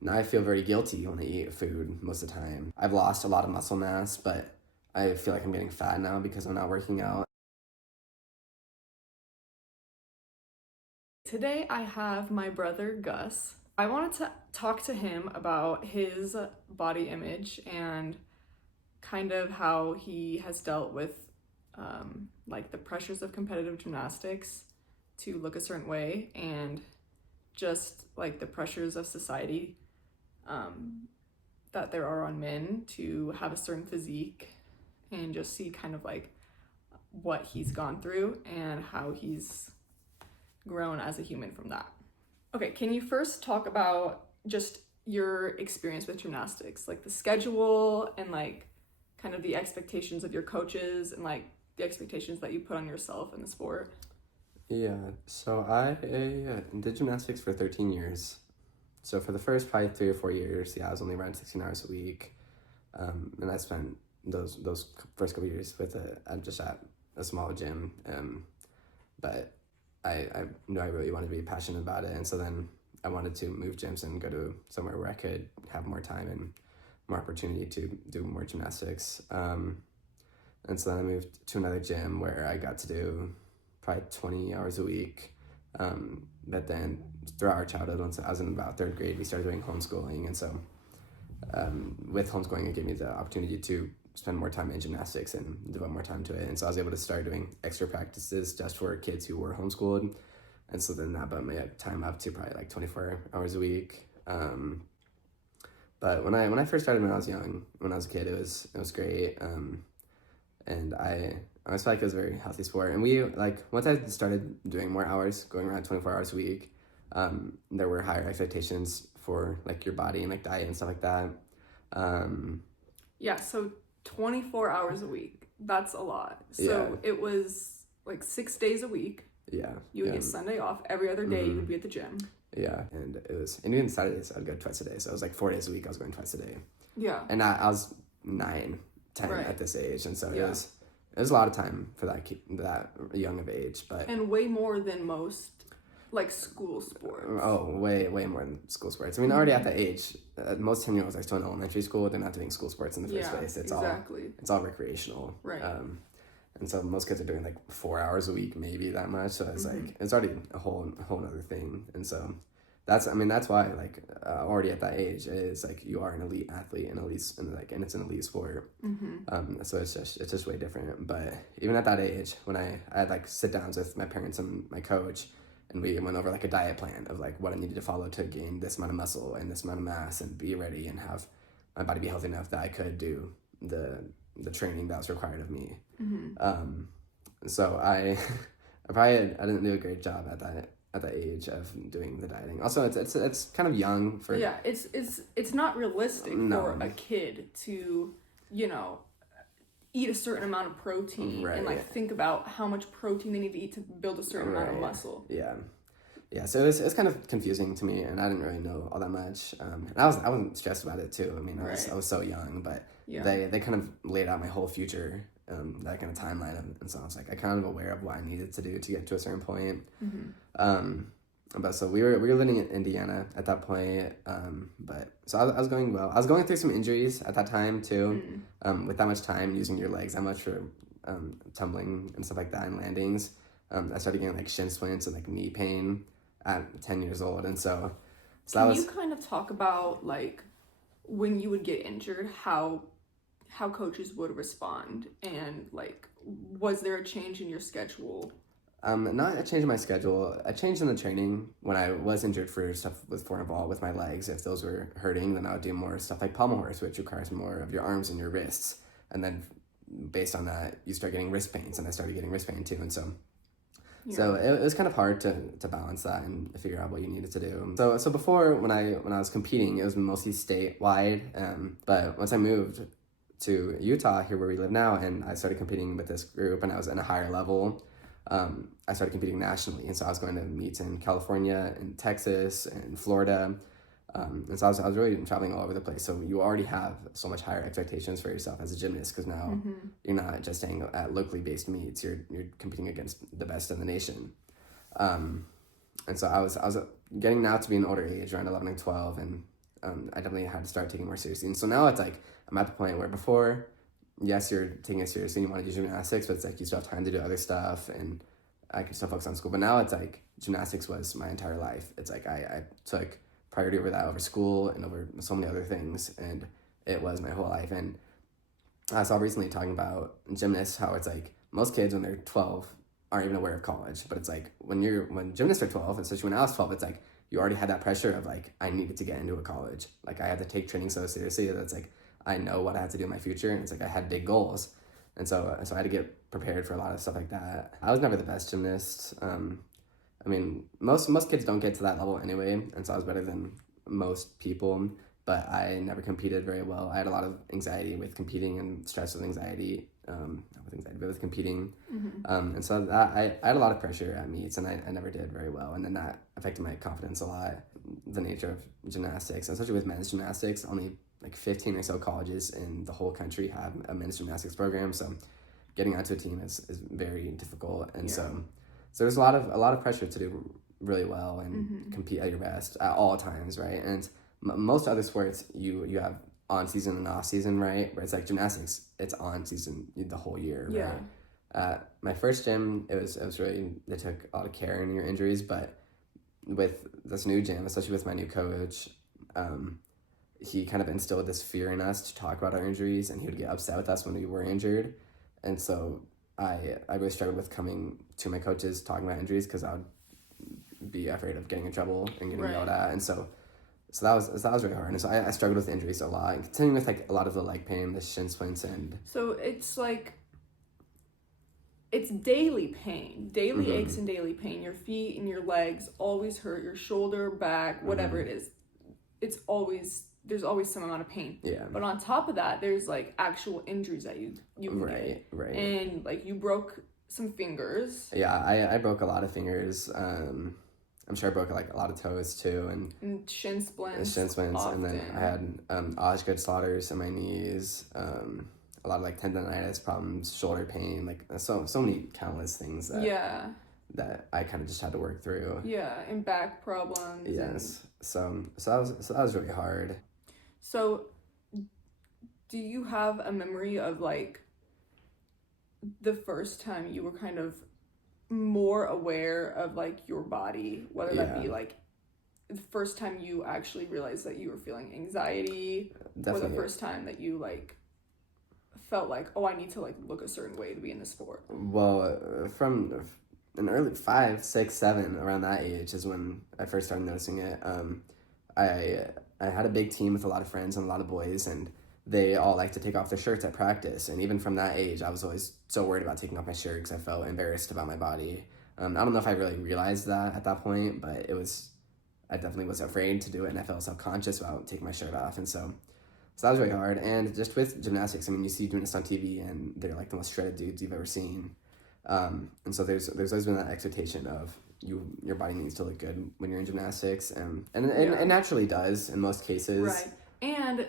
now I feel very guilty when I eat food most of the time. I've lost a lot of muscle mass, but I feel like I'm getting fat now because I'm not working out. Today I have my brother Gus. I wanted to talk to him about his body image and kind of how he has dealt with like the pressures of competitive gymnastics to look a certain way, and just like the pressures of society that there are on men to have a certain physique, and just see kind of like what he's gone through and how he's grown as a human from that. Okay, can you first talk about just your experience with gymnastics, like the schedule and like kind of the expectations of your coaches and like the expectations that you put on yourself in the sport? Yeah, so I did gymnastics for 13 years. So for the first probably 3 or 4 years, I was only around 16 hours a week. And I spent those first couple years I'm just at a small gym. But I knew I really wanted to be passionate about it. And so then I wanted to move gyms and go to somewhere where I could have more time and more opportunity to do more gymnastics. And so then I moved to another gym where I got to do probably 20 hours a week. But then throughout our childhood, once I was in about third grade, we started doing homeschooling. And so with homeschooling, it gave me the opportunity to spend more time in gymnastics and devote more time to it. And so I was able to start doing extra practices just for kids who were homeschooled. And so then that bumped my time up to probably like 24 hours a week. But when I first started when I was young, when I was a kid, it was great. And I always felt like it was a very healthy sport. And we, like, once I started doing more hours, going around 24 hours a week, there were higher expectations for, like, your body and, like, diet and stuff like that. Yeah, so 24 hours a week, that's a lot. So it was like 6 days a week. Yeah. You would get Sunday off. Every other day you would be at the gym. Yeah, and even Saturdays, I'd go twice a day. So it was like 4 days a week, I was going twice a day. Yeah. And I was 9, 10 at this age, and so it was a lot of time for that young of age, and way more than most like school sports. Oh, way more than school sports. I mean, already at that age, most 10-year-olds are still in elementary school. They're not doing school sports in the first place. It's all recreational. Right. And so most kids are doing like 4 hours a week, maybe that much. So it's like it's already a whole other thing. And so that's why, like, already at that age, it's like you are an elite athlete and it's an elite sport. So it's just way different. But even at that age, when I had like sit downs with my parents and my coach, and we went over like a diet plan of like what I needed to follow to gain this amount of muscle and this amount of mass and be ready and have my body be healthy enough that I could do the training that was required of me. So I didn't do a great job at that age of doing the dieting. Also, it's kind of young for it's not realistic for a kid to, you know, eat a certain amount of protein and like think about how much protein they need to eat to build a certain amount of muscle. Yeah, so it's kind of confusing to me, and I didn't really know all that much. And I wasn't stressed about it too. I mean, I was so young, but they kind of laid out my whole future, that kind of timeline, and so I was like, I kind of aware of what I needed to do to get to a certain point. But so we were living in Indiana at that point. But so I was going well. I was going through some injuries at that time too. With that much time using your legs that much for tumbling and stuff like that and landings, I started getting like shin splints and like knee pain at 10 years old. And so Can you kind of talk about like when you would get injured, how coaches would respond, and like was there a change in your schedule? Not a change in my schedule. A change in the training when I was injured for stuff with foreign ball with my legs. If those were hurting, then I would do more stuff like pommel horse, which requires more of your arms and your wrists. And then based on that, you start getting wrist pains, and I started getting wrist pain too. And so it was kind of hard to balance that and figure out what you needed to do. So before, when I was competing, it was mostly statewide. But once I moved to Utah, here where we live now, and I started competing with this group, and I was in a higher level, I started competing nationally. And so I was going to meets in California and Texas and Florida. And so I was really traveling all over the place. So you already have so much higher expectations for yourself as a gymnast, because now you're not just staying at locally based meets, you're competing against the best in the nation. And so I was getting now to be an older age, around 11 and 12, and I definitely had to start taking it more seriously. And so now it's like I'm at the point where before, yes, you're taking it seriously and you want to do gymnastics, but it's like you still have time to do other stuff and I could still focus on school. But now it's like gymnastics was my entire life. It's like I took priority over that, over school and over so many other things, and it was my whole life. And I saw recently talking about gymnasts, how it's like most kids when they're 12 aren't even aware of college, but it's like when gymnasts are 12, especially when I was 12, it's like you already had that pressure of like I needed to get into a college. Like I had to take training so seriously that it's like I know what I have to do in my future, and it's like I had big goals, and so I had to get prepared for a lot of stuff like that. I was never the best gymnast. I mean, most kids don't get to that level anyway, and so I was better than most people, but I never competed very well. I had a lot of anxiety with competing and stress with anxiety, not with anxiety, but with competing. And so that I had a lot of pressure at meets, and I never did very well, and then that affected my confidence a lot. The nature of gymnastics, especially with men's gymnastics, only like 15 or so colleges in the whole country have a men's gymnastics program, so getting onto a team is very difficult, and so there's a lot of pressure to do really well and compete at your best at all times, right? And most other sports you have on season and off season, right? Where it's like gymnastics, it's on season the whole year, right? My first gym, it was really, they took a lot of care in your injuries, but with this new gym, especially with my new coach, he kind of instilled this fear in us to talk about our injuries, and he would get upset with us when we were injured, and so I really struggled with coming to my coaches talking about injuries because I would be afraid of getting in trouble and getting yelled at, and so that was really hard. And so I struggled with injuries a lot, and continuing with like a lot of the leg pain, the shin splints, and so it's like it's daily pain, daily aches and daily pain. Your feet and your legs always hurt. Your shoulder, back, whatever it is, there's always some amount of pain. Yeah. But on top of that, there's like actual injuries that you can get. Right. And like you broke some fingers. Yeah, I broke a lot of fingers. I'm sure I broke like a lot of toes too, and shin splints. And then I had Osgood slaughters in my knees. A lot of like tendonitis problems, shoulder pain, like so many countless things that I kind of just had to work through. Yeah, and back problems. Yes. So that was really hard. So, do you have a memory of like the first time you were kind of more aware of like your body, whether that be like the first time you actually realized that you were feeling anxiety, Definitely. or the first time that you like felt like, oh, I need to like look a certain way to be in the sport? Well, from an early 5, 6, 7, around that age is when I first started noticing it. I had a big team with a lot of friends and a lot of boys, and they all like to take off their shirts at practice. And even from that age, I was always so worried about taking off my shirt because I felt embarrassed about my body. I don't know if I really realized that at that point, but I definitely was afraid to do it, and I felt self-conscious about taking my shirt off. And so that was really hard. And just with gymnastics, I mean, you see gymnasts on TV, and they're like the most shredded dudes you've ever seen. And so there's always been that expectation of your body needs to look good when you're in gymnastics, and it naturally does in most cases. Right. And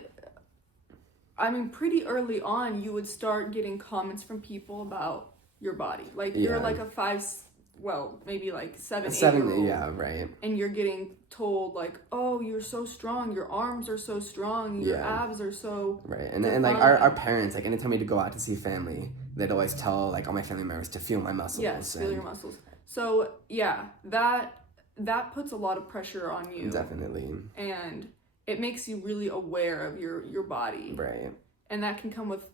I mean, pretty early on, you would start getting comments from people about your body. Like you're like a 5, well, maybe like 7, 8-year-old. Yeah, right. And you're getting told like, oh, you're so strong. Your arms are so strong. Your abs are so right. And like our parents, like anytime we had to go out to see family, they'd always tell like all my family members to feel my muscles. Yes, feel your muscles. So yeah, that puts a lot of pressure on you. Definitely. And it makes you really aware of your body. Right. And that can come with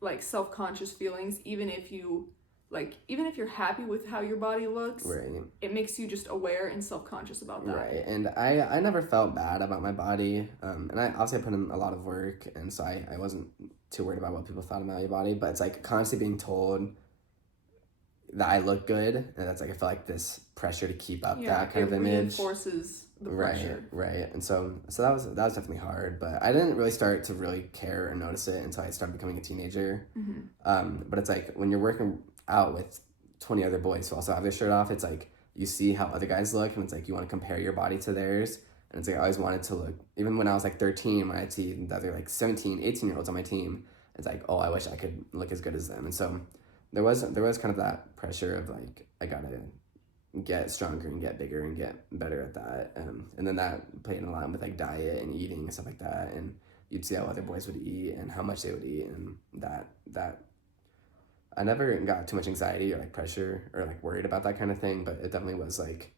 like self-conscious feelings, even if you're happy with how your body looks. Right. It makes you just aware and self-conscious about that. Right. And I never felt bad about my body. And I obviously put in a lot of work, and so I wasn't too worried about what people thought about my body, but it's like constantly being told that I look good, and that's like I feel like this pressure to keep up that kind of image. It reinforces the pressure. Right. And so that was definitely hard, but I didn't really start to really care or notice it until I started becoming a teenager. But it's like when you're working out with 20 other boys who also have their shirt off, it's like you see how other guys look, and it's like you want to compare your body to theirs. And it's like I always wanted to look, even when I was like 13, when I'd see the other like 17, 18-year-olds on my team, it's like, oh, I wish I could look as good as them. And so there was kind of that pressure of like I gotta get stronger and get bigger and get better at that. And then that played in a lot with like diet and eating and stuff like that. And you'd see how other boys would eat and how much they would eat, and that I never got too much anxiety or like pressure or like worried about that kind of thing, but it definitely was like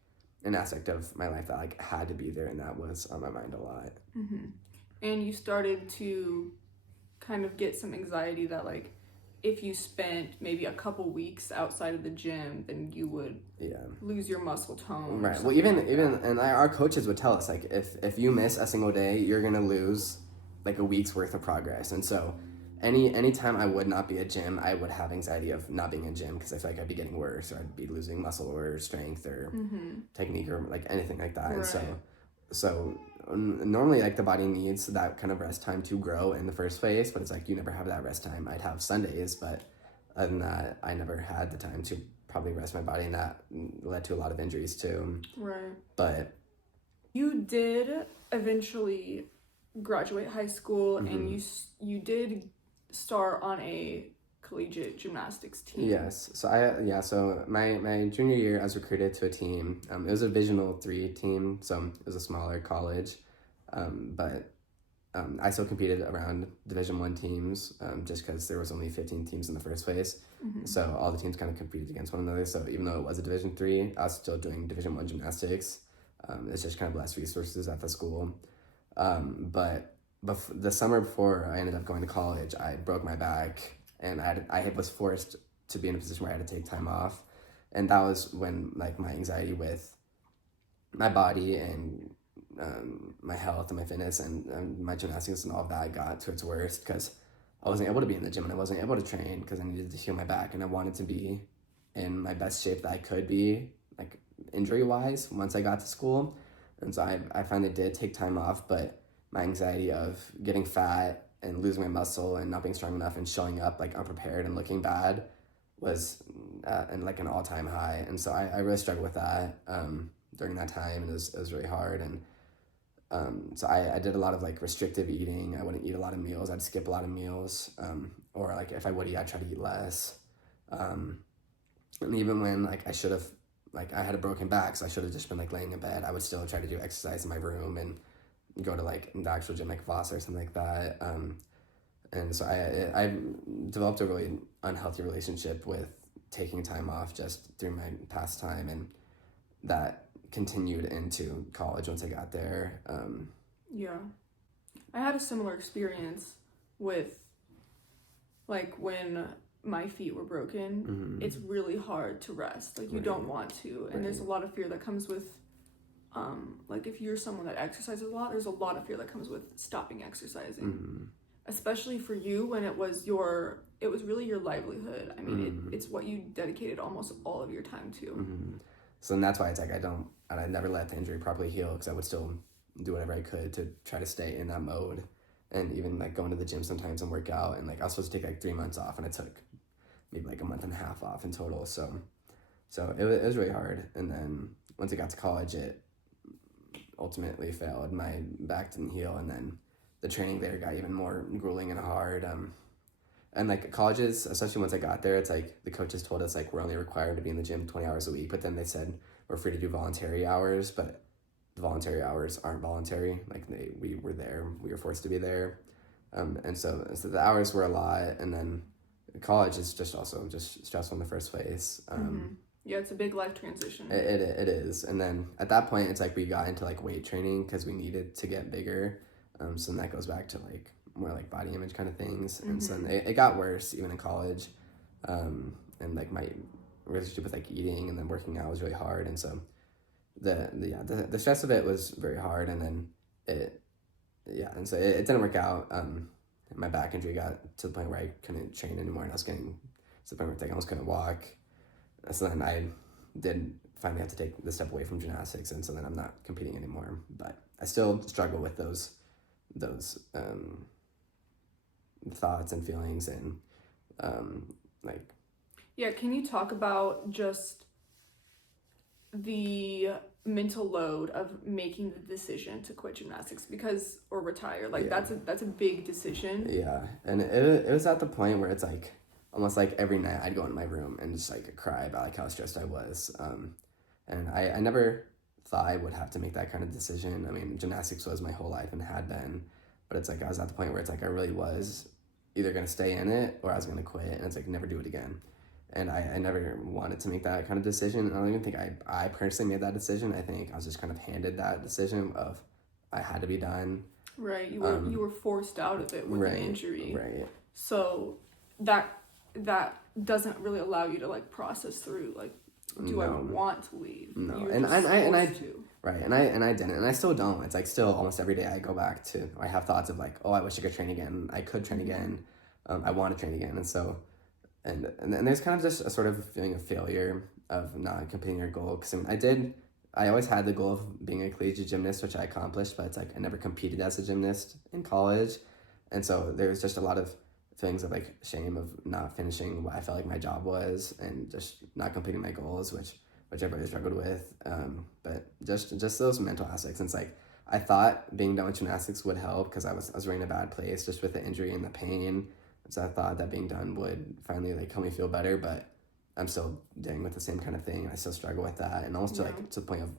an aspect of my life that like had to be there, and that was on my mind a lot. Mm-hmm. And you started to kind of get some anxiety that like if you spent maybe a couple weeks outside of the gym, then you would lose your muscle tone. Right. Well, even and our coaches would tell us like if you miss a single day, you're gonna lose like a week's worth of progress. And so any time I would not be at gym, I would have anxiety of not being in gym because I feel like I'd be getting worse, or I'd be losing muscle or strength or technique or like anything like that. Right. And so normally like the body needs that kind of rest time to grow in the first place, but it's like you never have that rest time. I'd have Sundays, but other than that, I never had the time to probably rest my body, and that led to a lot of injuries too. Right. But you did eventually graduate high school, and you did start on a collegiate gymnastics team. Yes. So my junior year, I was recruited to a team. It was a Divisional III team, so it was a smaller college, but I still competed around Division I teams, just because there was only 15 teams in the first place. So all the teams kind of competed against one another. So even though it was a Division III, I was still doing Division I gymnastics. It's just kind of less resources at the school. But the summer before I ended up going to college, I broke my back, and I was forced to be in a position where I had to take time off. And that was when like my anxiety with my body and my health and my fitness and my gymnastics and all of that got to its worst, because I wasn't able to be in the gym and I wasn't able to train because I needed to heal my back, and I wanted to be in my best shape that I could be, like injury wise, once I got to school. And so I finally did take time off, but my anxiety of getting fat and losing my muscle and not being strong enough and showing up like unprepared and looking bad was at like an all-time high. And so I really struggled with that during that time, and it was really hard. And so I did a lot of like restrictive eating. I wouldn't eat a lot of meals. I'd skip a lot of meals, or like if I would eat, I'd try to eat less. And even when like I should have, like I had a broken back, so I should have just been like laying in bed, I would still try to do exercise in my room and go to like the actual gym, like Voss or something like that. And so I developed a really unhealthy relationship with taking time off just through my pastime, and that continued into college once I got there. Yeah. I had a similar experience with like when my feet were broken. It's really hard to rest. Like you don't want to. And there's a lot of fear that comes with like if you're someone that exercises a lot, there's a lot of fear that comes with stopping exercising. Especially for you when it was really your livelihood. I mean, it's what you dedicated almost all of your time to. So then that's why it's like I never let the injury properly heal, because I would still do whatever I could to try to stay in that mode. And even like going to the gym sometimes and work out, and like I was supposed to take like 3 months off, and I took maybe like a month and a half off in total. So it was really hard. And then once I got to college, it ultimately failed. My back didn't heal, and then the training there got even more grueling and hard. And like colleges, especially once I got there, it's like the coaches told us like we're only required to be in the gym 20 hours a week, but then they said we're free to do voluntary hours, but the voluntary hours aren't voluntary. Like we were there, we were forced to be there. And so the hours were a lot, and then college is just also just stressful in the first place. Yeah, it's a big life transition. It is. And then at that point, it's like we got into like weight training because we needed to get bigger. So then that goes back to like more like body image kind of things. And so then it got worse even in college. And like my relationship with like eating and then working out was really hard. And so the stress of it was very hard. And then it didn't work out. My back injury got to the point where I couldn't train anymore, and I was getting to the point where I almost couldn't walk. So then I did finally have to take the step away from gymnastics, and so then I'm not competing anymore. But I still struggle with those thoughts and feelings, and like. Yeah, can you talk about just the mental load of making the decision to quit gymnastics or retire? Like that's a big decision. Yeah, and it was at the point where it's like almost like every night I'd go in my room and just like cry about like how stressed I was. And I never thought I would have to make that kind of decision. I mean, gymnastics was my whole life and had been, but it's like I was at the point where it's like I really was either going to stay in it or I was going to quit, and it's like never do it again. And I never wanted to make that kind of decision. I don't even think I personally made that decision. I think I was just kind of handed that decision of I had to be done. Right, you were forced out of it with Right, an injury. right. So that doesn't really allow you to like process through like, do I want to leave? No, You're and just I forced to. right, and I didn't, and I still don't. It's like still almost every day I go back to, I have thoughts of like, oh, I wish I could train again. I could train again. I want to train again, and so, and there's kind of just a sort of feeling of failure of not completing your goal. Because I mean, I always had the goal of being a collegiate gymnast, which I accomplished, but it's like I never competed as a gymnast in college, and so there's just a lot of feelings of like shame of not finishing what I felt like my job was, and just not completing my goals, which I really struggled with. But just those mental aspects. And it's like I thought being done with gymnastics would help because I was really in a bad place just with the injury and the pain. So I thought that being done would finally like help me feel better, but I'm still dealing with the same kind of thing. I still struggle with that, and almost to the point of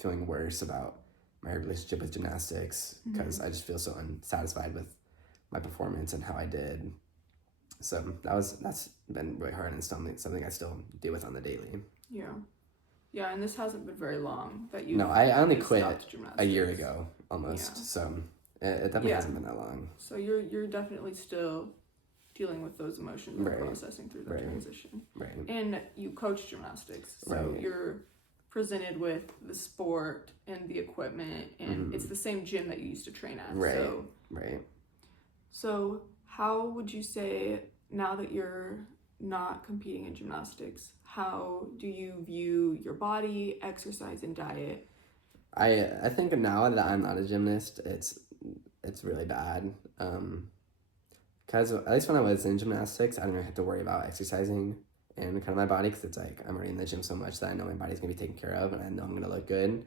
feeling worse about my relationship with gymnastics because I just feel so unsatisfied with my performance and how I did. So that's been really hard and something I still deal with on the daily. Yeah, and this hasn't been very long that you. No, I only quit gymnastics a year ago almost. So it definitely hasn't been that long. So you're definitely still dealing with those emotions and processing through the transition. Right. And you coach gymnastics, so you're presented with the sport and the equipment, and it's the same gym that you used to train at. Right. So how would you say, now that you're not competing in gymnastics, how do you view your body, exercise, and diet? I think now that I'm not a gymnast, it's really bad. Because at least when I was in gymnastics, I didn't really have to worry about exercising and kind of my body, because it's like I'm already in the gym so much that I know my body's gonna be taken care of and I know I'm gonna look good.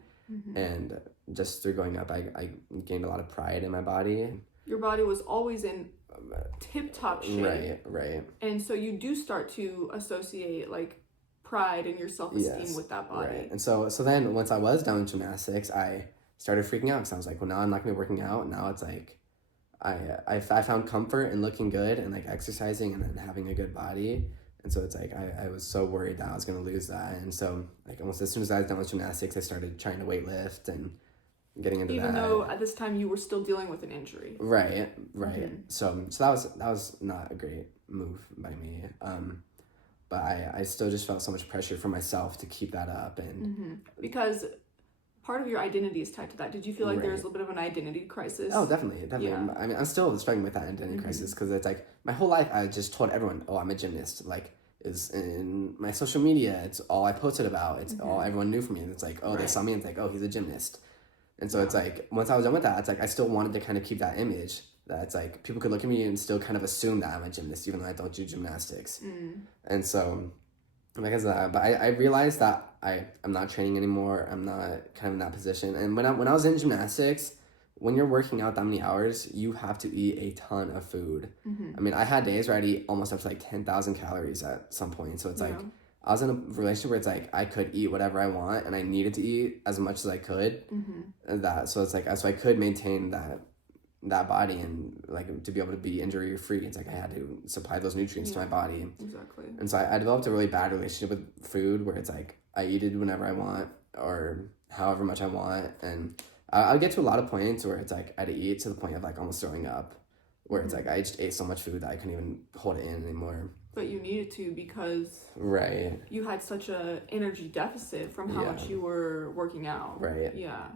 And just through growing up, I gained a lot of pride in my body. Your body was always in tip-top shape. Right. And so you do start to associate like pride and your self-esteem with that body. Right. And so then once I was done with gymnastics, I started freaking out because I was like, well, now I'm not gonna be working out. Now it's like I found comfort in looking good and like exercising and then having a good body. And so it's like I was so worried that I was gonna lose that. And so like almost as soon as I was done with gymnastics, I started trying to weight lift and getting into Even that. though at this time you were still dealing with an injury. Right. So that was not a great move by me. But I still just felt so much pressure for myself to keep that up, and because part of your identity is tied to that. Did you feel like there was a little bit of an identity crisis? Oh, definitely. Yeah. I mean, I'm still struggling with that identity crisis because it's like my whole life I just told everyone, oh, I'm a gymnast. Like, is in my social media, it's all I posted about. It's all everyone knew from me. And it's like, oh, they saw me and it's like, oh, he's a gymnast. And so it's like, once I was done with that, it's like I still wanted to kind of keep that image that it's like people could look at me and still kind of assume that I'm a gymnast, even though I don't do gymnastics. And so because of that, but I realized that I'm not training anymore. I'm not kind of in that position. And when I was in gymnastics, when you're working out that many hours, you have to eat a ton of food. I mean, I had days where I'd eat almost up to like 10,000 calories at some point. So it's like I was in a relationship where it's like I could eat whatever I want and I needed to eat as much as I could. So it's like so I could maintain that body and like to be able to be injury free. It's like I had to supply those nutrients to my body. Exactly. And so I developed a really bad relationship with food where it's like I eat it whenever I want or however much I want. And I would get to a lot of points where it's like I'd eat to the point of like almost throwing up, where it's like I just ate so much food that I couldn't even hold it in anymore. But you needed to because you had such a energy deficit from how much you were working out.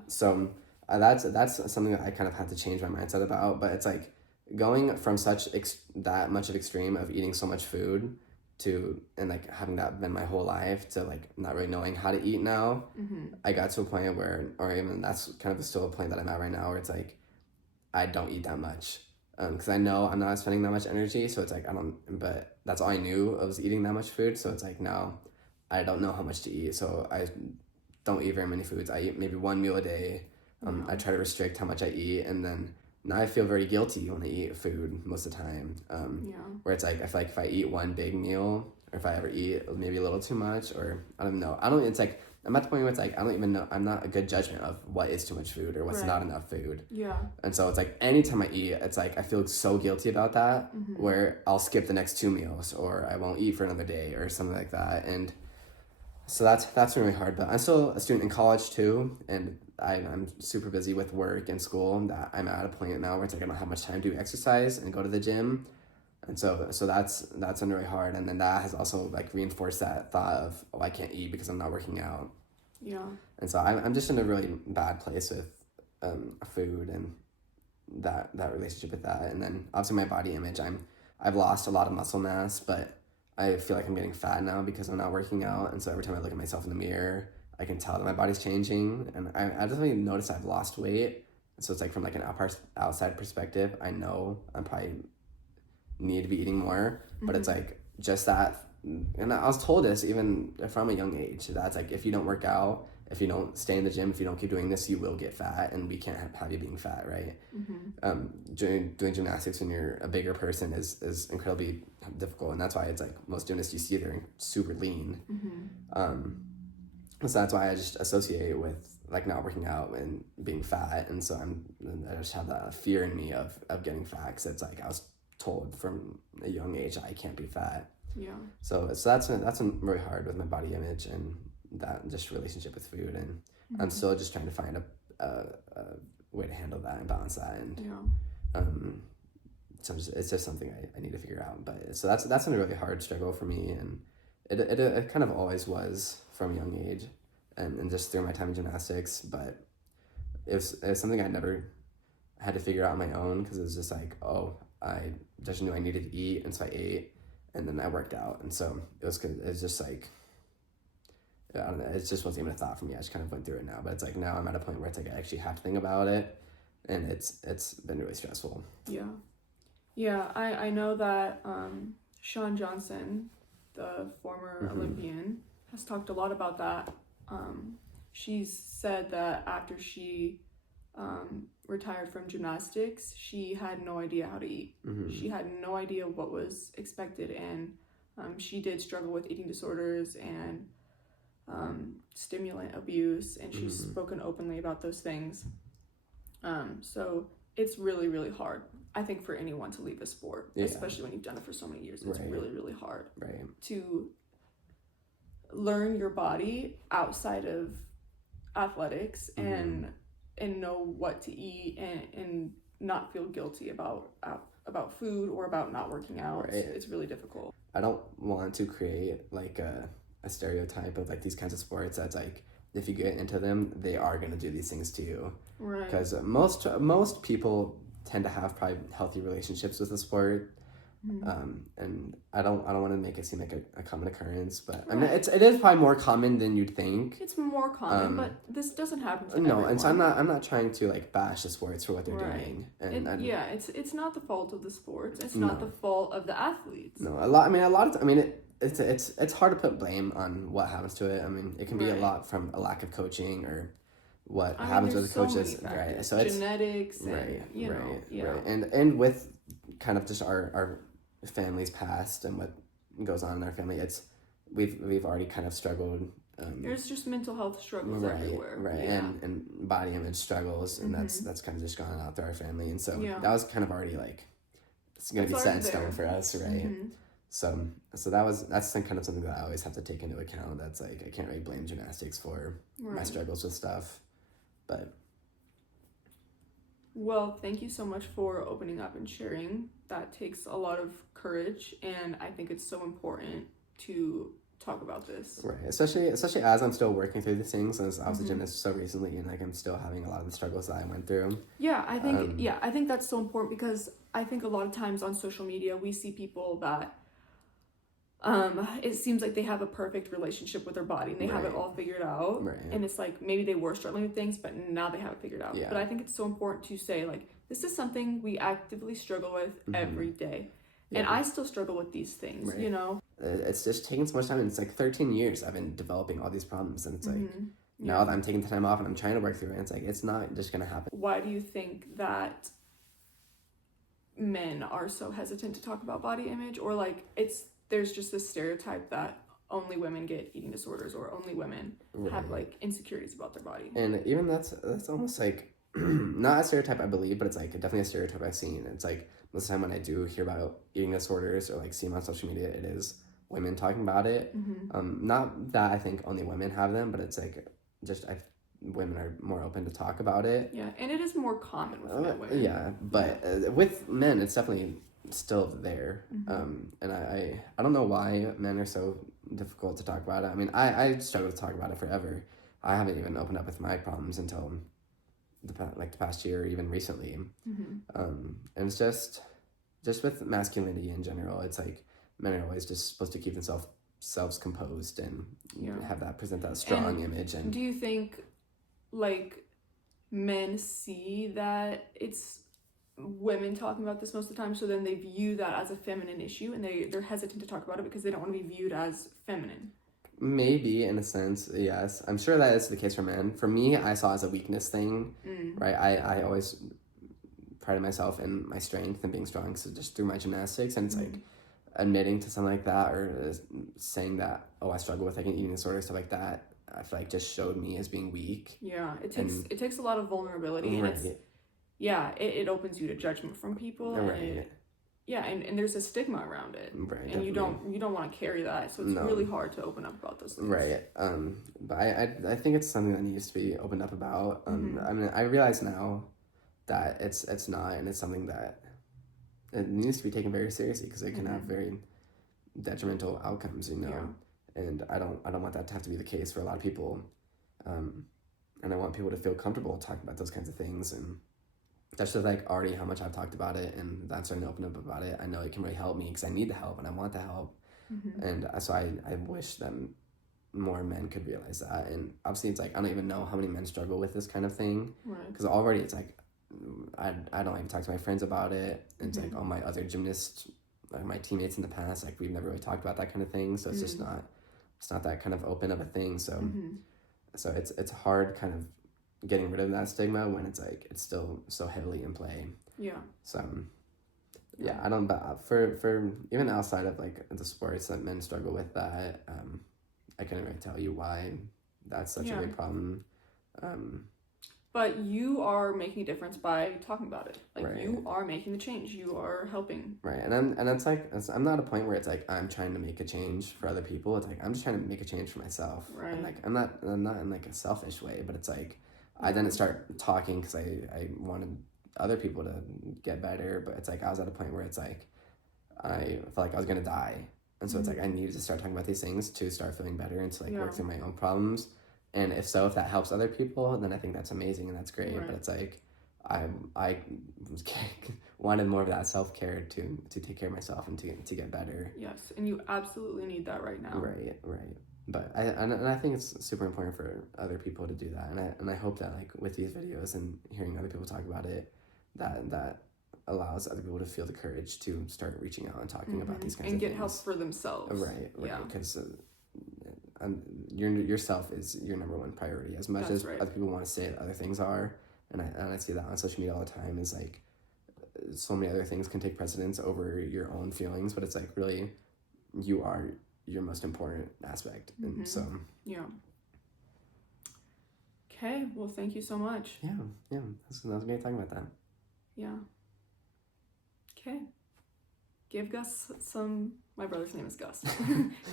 So that's something that I kind of had to change my mindset about. But it's like going from such that much of extreme of eating so much food to and like having that been my whole life to like not really knowing how to eat now. I got to a point where, or even that's kind of still a point that I'm at right now, where it's like I don't eat that much. Because I know I'm not spending that much energy, so it's like but that's all I knew. I was eating that much food, so it's like now I don't know how much to eat, so I don't eat very many foods. I eat maybe one meal a day. I try to restrict how much I eat, and then now I feel very guilty when I eat food most of the time. Where it's like I feel like if I eat one big meal, or if I ever eat maybe a little too much, or I don't know. It's like I'm at the point where it's like I don't even know. I'm not a good judgment of what is too much food or what's Right. not enough food. Yeah. And so it's like anytime I eat, it's like I feel so guilty about that, where I'll skip the next 2 meals or I won't eat for another day or something like that. And so that's really hard. But I'm still a student in college too, and I'm super busy with work and school. And that I'm at a point now where it's like I don't have much time to exercise and go to the gym. And so that's been really hard, and then that has also like reinforced that thought of, oh, I can't eat because I'm not working out. Yeah. And so I'm just in a really bad place with food and that relationship with that. And then obviously my body image, I've lost a lot of muscle mass, but I feel like I'm getting fat now because I'm not working out. And so every time I look at myself in the mirror, I can tell that my body's changing, and I definitely notice I've lost weight. So it's like from like an outside perspective, I know I'm probably need to be eating more, but it's like just that. And I was told this even from a young age, that's like if you don't work out, if you don't stay in the gym, if you don't keep doing this, you will get fat, and we can't have you being fat, right? Doing gymnastics when you're a bigger person is incredibly difficult, and that's why it's like most gymnasts you see, they're super lean. So that's why I just associate it with like not working out and being fat, and so I just have that fear in me of getting fat, because it's like I was told from a young age I can't be fat. Yeah. So that's been really hard with my body image and that just relationship with food, and I'm still just trying to find a way to handle that and balance that, and so it's just something I need to figure out. But so that's been a really hard struggle for me, and it kind of always was from a young age, and just through my time in gymnastics. But it was something I never had to figure out on my own, because it was just like, oh, I just knew I needed to eat, and so I ate, and then I worked out, and so it was good. It's just like, I don't know, it just wasn't even a thought for me. I just kind of went through it now, but it's like now I'm at a point where it's like I actually have to think about it, and it's been really stressful. Yeah, I know that Shawn Johnson, the former Olympian, has talked a lot about that. She's said that after she retired from gymnastics, she had no idea how to eat. She had no idea what was expected, and she did struggle with eating disorders and stimulant abuse, and she's spoken openly about those things. So it's really, really hard, I think, for anyone to leave a sport, especially when you've done it for so many years. It's really, really hard to learn your body outside of athletics and know what to eat and not feel guilty about food or about not working out. It's really difficult. I don't want to create like a stereotype of like these kinds of sports that's like if you get into them, they are going to do these things to you, right? Because most people tend to have probably healthy relationships with the sport. And I don't want to make it seem like a common occurrence, but I mean it is probably more common than you'd think. It's more common, but this doesn't happen to no, everyone. And so I'm not trying to like bash the sports for what they're doing. And it's not the fault of the sports. It's not the fault of the athletes. No, it's hard to put blame on what happens to it. I mean, it can be a lot from a lack of coaching or what happens with the coaches, right? So it's genetics, right, right. And with kind of just our family's past and what goes on in our family, we've already kind of struggled. There's just mental health struggles everywhere, and body image struggles, and that's kind of just gone out through our family, and so that was kind of already like it's gonna be set in stone for us, right? So that's kind of something that I always have to take into account. That's like I can't really blame gymnastics for my struggles with stuff, but. Well, thank you so much for opening up and sharing. That takes a lot of courage, and I think it's so important to talk about this. Right, especially as I'm still working through these things, as I was a gymnast so recently, and like I'm still having a lot of the struggles that I went through. Yeah, I think that's so important, because I think a lot of times on social media we see people that it seems like they have a perfect relationship with their body and they have it all figured out, and it's like maybe they were struggling with things but now they have it figured out. But I think it's so important to say like this is something we actively struggle with every day, and I still struggle with these things, you know. It's just taking so much time, and it's like 13 years I've been developing all these problems, and it's like now that I'm taking the time off and I'm trying to work through it, it's like it's not just gonna happen. Why do you think that men are so hesitant to talk about body image, or like there's just this stereotype that only women get eating disorders or only women have like insecurities about their body. And even that's almost like not a stereotype I believe, but it's like definitely a stereotype I've seen. It's like most of the time when I do hear about eating disorders or like see them on social media, it is women talking about it. Not that I think only women have them, but it's like just women are more open to talk about it. Yeah, and it is more common with women. Yeah, but with men, it's definitely still there. And I don't know why men are so difficult to talk about it. I mean, I struggle to talk about it forever. I haven't even opened up with my problems until the past year or even recently. And it's just with masculinity in general, it's like men are always just supposed to keep themselves composed and present that strong image. And do you think like men see that it's women talking about this most of the time, so then they view that as a feminine issue and they're hesitant to talk about it because they don't want to be viewed as feminine? Maybe in a sense, yes. I'm sure that is the case for men. For me, I saw it as a weakness thing, right? I always prided myself in my strength and being strong, so just through my gymnastics, and it's like admitting to something like that or saying that, oh, I struggle with like an eating disorder, stuff like that, I feel like just showed me as being weak. Yeah, it takes a lot of vulnerability, and it opens you to judgment from people, and there's a stigma around it, and definitely. you don't want to carry that, so it's really hard to open up about those things. Right. But I think it's something that needs to be opened up about. I mean, I realize now that it's not, and it's something that it needs to be taken very seriously because it can have very detrimental outcomes, you know. Yeah. And I don't want that to have to be the case for a lot of people. And I want people to feel comfortable talking about those kinds of things, and that's just like already how much I've talked about it, and I'm starting to open up about it. I know it can really help me because I need the help and I want the help. And so I wish that more men could realize that. And obviously it's like I don't even know how many men struggle with this kind of thing, because already it's like I don't even talk to my friends about it. And it's like all my other gymnasts, like my teammates in the past, like we've never really talked about that kind of thing, so it's just not that kind of open of a thing. So so it's hard kind of getting rid of that stigma when it's like it's still so heavily in play. So I don't, but for even outside of like the sports that men struggle with that, I couldn't really tell you why that's such a big problem. But you are making a difference by talking about it. Like you are making the change. You are helping. Right, and it's like I'm not at a point where it's like I'm trying to make a change for other people. It's like I'm just trying to make a change for myself. Right. And like I'm not in like a selfish way, but it's like I didn't start talking because I wanted other people to get better. But it's like I was at a point where it's like I felt like I was gonna die, and so it's like I needed to start talking about these things to start feeling better and to like work through my own problems. And if that helps other people, then I think that's amazing and that's great. Right. But it's like I wanted more of that self-care to take care of myself and to get better. Yes, and you absolutely need that right now. Right. But I think it's super important for other people to do that. And I hope that like with these videos and hearing other people talk about it, that allows other people to feel the courage to start reaching out and talking about these kinds of things. And get help for themselves. Right. Because yourself is your number one priority, as much as other people want to say that other things are, and I see that on social media all the time. Is like so many other things can take precedence over your own feelings, but it's like really you are your most important aspect. And so okay, well, thank you so much. That was great talking about that. Okay, give Gus some, my brother's name is Gus.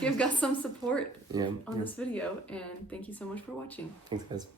Give Gus some support on this video, and thank you so much for watching. Thanks, guys.